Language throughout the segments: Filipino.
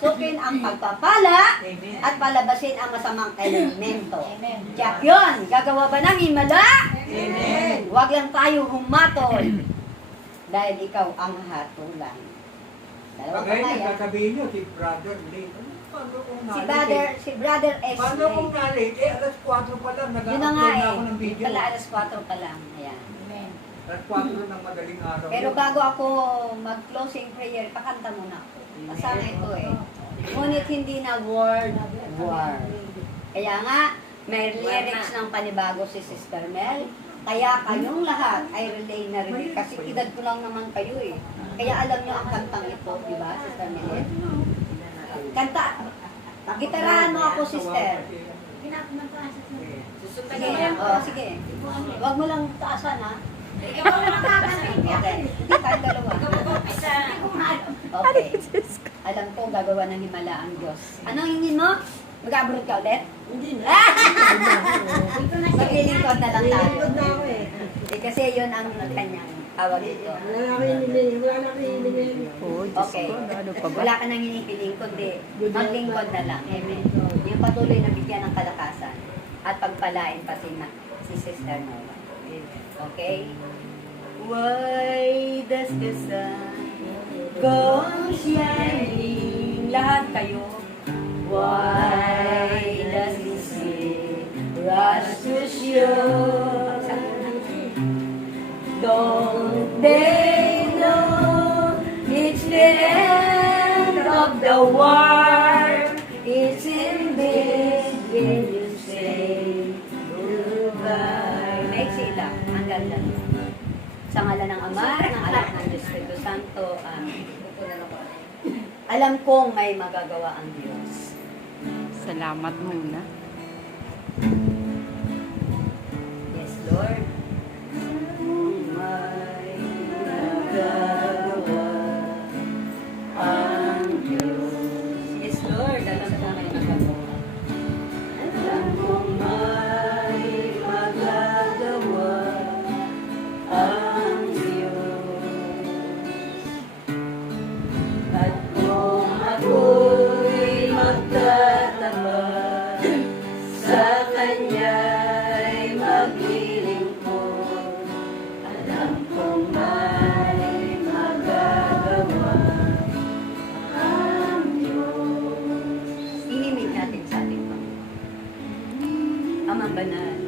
Sukin ang pagpapala at palabasin ang masamang elemento. Tiyak yun. Gagawa ba ng himala? Amen. Huwag lang tayo humatol. Dahil ikaw ang hatulan. Dalawa pa Pagay kaya. sasabihin nyo, si Brother Lee. Paano kung Si brother S. Paano kung na-late? Alas 4 pa lang. Yun na nga Nag-upload na eh. ako ng video. Pala alas 4 pa lang. Ayan. Alas 4 ng madaling araw. Pero yun. bago ako mag-closing prayer, pakanta muna ako. Kasama ito eh. Ngunit hindi na word. Kaya nga, may lyrics ng panibago si Sister Mel. Kaya kayong lahat ay relay na relay. Kasi edad ko lang naman kayo eh. Kaya alam nyo ang kantang ito, di ba, Sister Mel? Kanta. Gitarahan mo ako, Sister. Sige, sige. Huwag mo lang taasan, ha? Okay. Hindi tayo dalawa. Okay. Alam ko, gagawa ng himala ang Diyos. Anong hingin mo? Mag-abroad ka ulit? Hindi na. Maglilingkod na lang tayo. Kasi yun ang kanyang tawag ito. Wala na hinihiling. Okay. Wala ka nang hinihiling, kundi maglingkod na lang. Amen. Yung patuloy na bigyan ng kalakasan at pagpalain pati na si Sister Nova. Okay? Why does the sun go on shining? Lahat kayo. Why does the sea rush to shore? Don't they know it's the end of the war? It's in this when you say goodbye. May sila. Ang ganda. Sa ngalan ng Ama, ng Anak, ng Espiritu Santo. Alam kong may magagawa ang Diyos. Salamat muna. Yes, Lord. May magagawa ang Diyos. Yes, Lord. Alam ko may magagawa. Alam kong may magagawa ang Diyos. At kung ako'y magtatamad sa Kanya'y maglilingkod, alam kong may magagawa ang Diyos. Ihimig natin sa ating Panginoon. Amang Banal.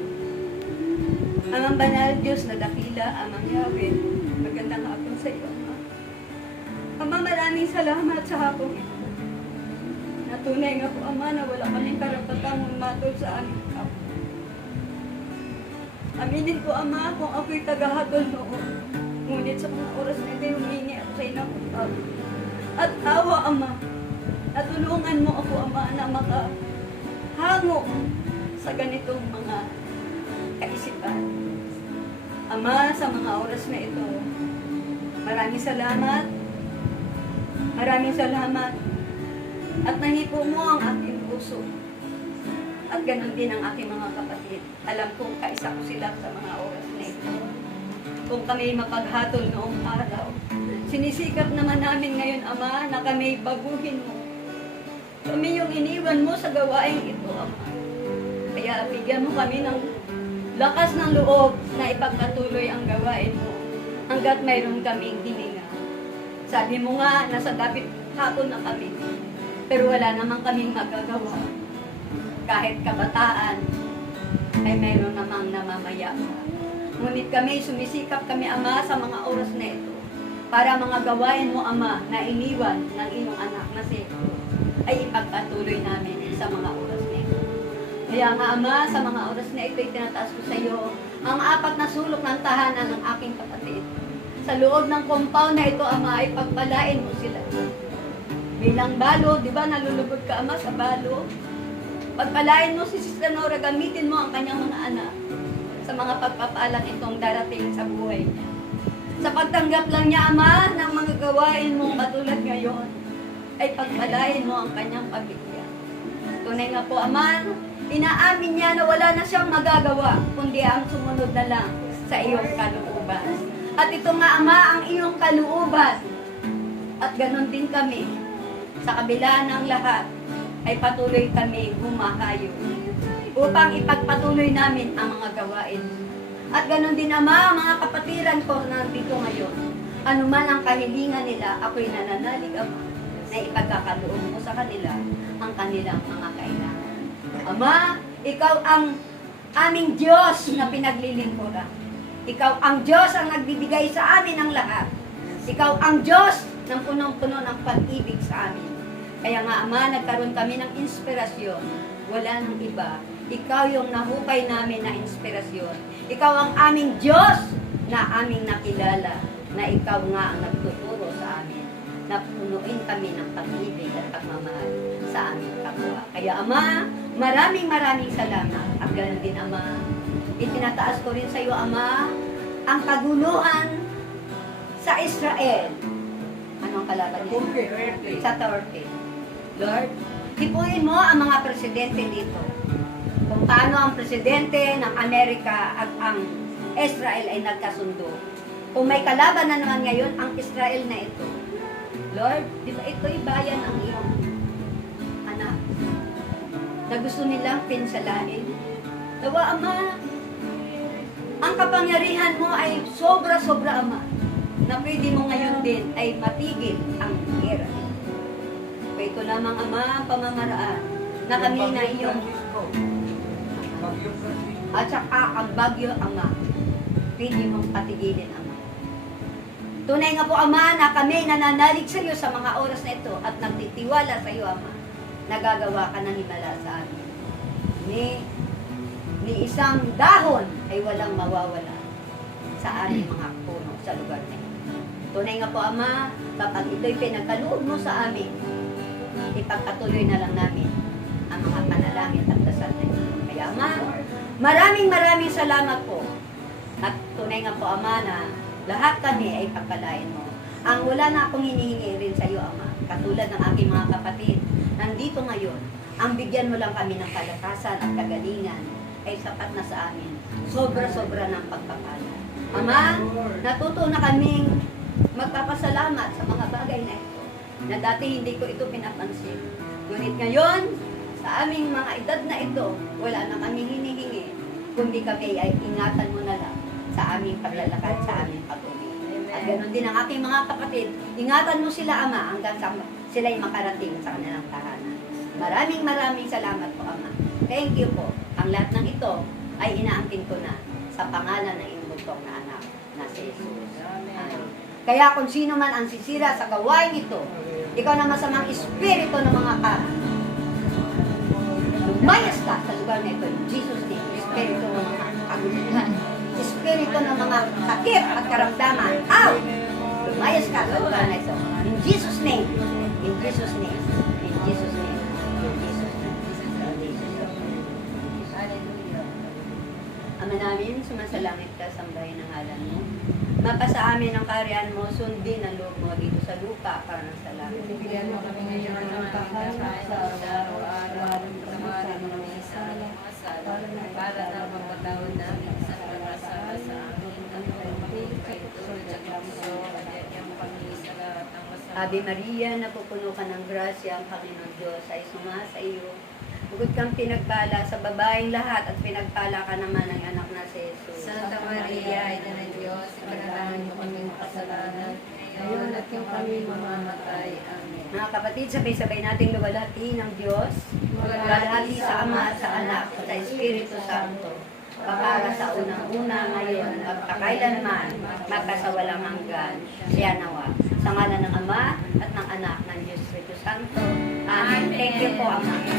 Amang Banal, Diyos na dakila, Amang Yahweh, magandang hapon sa iyo, Ama. Ama, maraming salamat sa hapon ito. Natunay nga po, Ama, na wala kaming karapatang humatol sa aming kapwa. Aminin ko, Ama, kung ako'y tagahatol noon. Ngunit sa mga oras na ito, humingi ako sa inang utang. At awa, Ama, natulungan mo ako, Ama, na makahango sa ganitong mga kaisipan. Ama, sa mga oras na ito, maraming salamat. Maraming salamat. At nahipo mo ang aking puso. At ganun din ang aking mga kapatid. Alam kong kaisa ko sila sa mga oras na ito. Kung kami mapaghatol noong araw, sinisikap naman namin ngayon, Ama, na kami baguhin mo. Kami yung iniwan mo sa gawain ito, Ama. Kaya bigyan mo kami ng lakas ng loob na ipagpatuloy ang gawain mo hanggat mayroon kaming hininga. Sabi mo nga, nasa dapit hapon na kami, pero wala namang kaming magagawa. Kahit kabataan, ay mayroon namang namamaya. Ngunit kami, sumisikap kami, Ama, sa mga oras na ito, para mga gawain mo, Ama, na iniwan ng iyong anak na si ay ipagpatuloy namin sa mga oras na ito. Kaya nga, Ama, sa mga oras na ito, itinataas ko sa iyo ang apat na sulok ng tahanan ng aking kapatid. Sa loob ng compound na ito, Ama, ay pagpalain mo sila. Bilang balo, di ba, nalulubog ka, Ama, sa balo? Pagpalain mo si Sister Nora, gamitin mo ang kanyang mga anak sa mga pagpapalang itong darating sa buhay niya. Sa pagtanggap lang niya, Ama, ng mga gawain mong katulad ngayon, ay pagpalain mo ang kanyang pagiging. Tunay nga po, Ama, inaamin niya na wala na siyang magagawa, kundi ang sumunod na lang sa iyong kalooban. At ito nga, Ama, ang iyong kalooban. At ganon din kami. sa kabila ng lahat, ay patuloy kami humahayo upang ipagpatuloy namin ang mga gawain. At ganon din, Ama, mga kapatiran ko na nandito ngayon. Ano man ang kahilingan nila, ako'y nananalig, Ama, na ipagkakaloob mo sa kanila ang kanilang mga kailangan. Ama, ikaw ang aming Diyos na pinaglilingkuran. Ikaw ang Diyos ang nagbibigay sa amin ng lahat. Ikaw ang Diyos ng punong-puno ng pag-ibig sa amin. Kaya nga, Ama, nagkaroon kami ng inspirasyon. Wala nang iba. Ikaw yung nahukay namin na inspirasyon. Ikaw ang aming Diyos na aming nakilala, na ikaw nga ang nagtuturo sa amin, na punuin kami ng pag-ibig at pagmamahal sa aming kapwa. Kaya, Ama, maraming salamat. At ganoon din, Ama, itinataas ko rin sa iyo, Ama, ang kaguluhan sa Israel. Anong kalaban niya? Sa Turkey. Lord, tipuin mo ang mga presidente dito. Kung paano ang presidente ng Amerika at ang Israel ay nagkasundo. Kung may kalaban na naman ngayon, ang Israel na ito. Lord, di ba ito'y bayan ang iyong anak na gusto nilang pinsalain? Dawa, Ama, ang kapangyarihan mo ay sobra-sobra, Ama, na pwede mo ngayon din ay matigil ang gera. Kaya ito lamang, Ama, ang pamamaraan na kami na iyong at saka ang bagyo, Ama, pwede mong patigilin, Ama. Tunay nga po, Ama, na kami nananalig sa iyo sa mga oras na ito at nagtitiwala sa iyo, Ama, nagagawa ka ng himala sa amin. Ni isang dahon ay walang mawawala sa aming mga puno sa lugar na ito. Tunay nga po, Ama, kapag ito'y pinagkaloob mo sa amin, ipagpatuloy na lang namin ang mga panalangin at dasal na ito. Kaya, Ama, maraming salamat po. At tunay nga po, Ama, na lahat kami ay pagpalain mo. Ang wala na akong hinihingi rin sa iyo, Ama, katulad ng aking mga kapatid, nandito ngayon, ang bigyan mo lang kami ng kalakasan at kagalingan ay sapat na sa amin. Sobra-sobra ng pagpapala. Ama, natuto na kaming magpapasalamat sa mga bagay na ito, na dati hindi ko ito pinapansin. Ngunit ngayon, sa aming mga edad na ito, wala na kami hinihingi, kundi kami ay ingatan mo na lang sa aming paglalakad, sa aming pag-uwi. At ganoon din ang aking mga kapatid, ingatan mo sila, Ama, hanggang sa sila'y makarating sa kanilang tahanan. Maraming salamat po, Ama. Thank you po. Ang lahat ng ito ay inaangkin ko na sa pangalan ng iyong bugtong na anak na si Jesus. Kaya kung sino man ang sisira sa gawain ito, ikaw na masamang espiritu ng mga lumayas ka sa lugar na ito. In Jesus' name, espiritu ng mga kaguluhan, espiritu ng mga sakit at karamdaman, out! Lumayas ka sa lugar na ito. In Jesus' name, in Jesus' name, in Jesus' name, in Jesus' name. Hallelujah. Ama namin, sumasalangit ka, sambahin ang ngalan mo. Mapasa amin ang kaharian mo, sundin ang loob mo dito sa lupa para sa langit. Bibigyan mo kami ngayon ng kakain sa araw-araw. Pagkakalin mo kami sa para na mapatawad namin sa pagkasala sa amin. At huwag kayo tulad sa kamso. At yan mo kami sa lahat ng masama. Ave Maria, napupuno ka ng grasya, ang Panginoon Diyos ay sumasa iyo. Bukod kang pinagpala sa babaeng lahat at pinagpala ka naman ng anak na si Jesus. Santa Maria, Ina ng Diyos, ipanalangin mo kaming kasalanan, ngayon at yung kami mamamatay. Amen. Mga kapatid, sabay-sabay nating luwalhati ng Diyos. Luwalhati sa Ama, sa Anak, at sa Espiritu Santo. Kapara sa unang-una ngayon, at pakailanman, magkasawalang hanggan. Siya nawa. Sa ngalan ng Ama, at ng Anak, ng Diyos Espiritu Santo. Amen. Thank you po, Ama.